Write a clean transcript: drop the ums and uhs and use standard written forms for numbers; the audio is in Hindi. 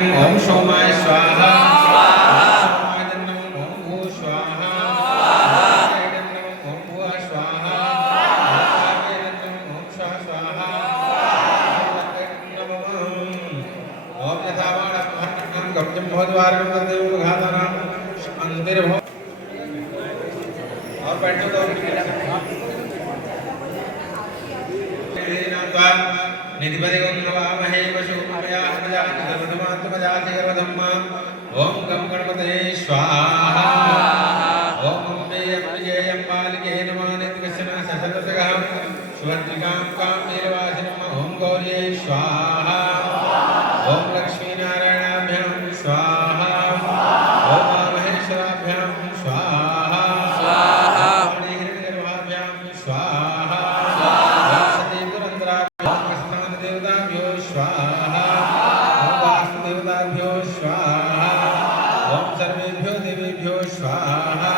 ओम सोमाय स्वाहा सोमाय नमः ओम भू स्वाहा स्वाहाय नमः ओम भुव स्वाहा स्वाहाय नमः ओम स्वा स्वाहा ओम यथावाण महत्तम गम्यं भवद्वारं तदेव घातनाम अंतिर्भव और बैठो तो निधिपति ओम नवामहे वशुमया हरजातमात्मजातिर्वधम्मा ओम गं गणपतये स्वाहा ओम अम्बे अम्बिके अम्बालिके नमः नित्यकृष्ण ससदसगः सुवर्तिकां कामेरवासिनम् ओम गौर्यै स्वाहा ओम लक्ष्मीनारायणाभ्यां स्वाहा ओम महेश्वराभ्यां स्वाहा स्वाहा ओम हिरण्यगर्भाभ्यां स्वाहा देवताभ्यो स्वाहा ओम सर्वेभ्यो देवेभ्यो स्वाहा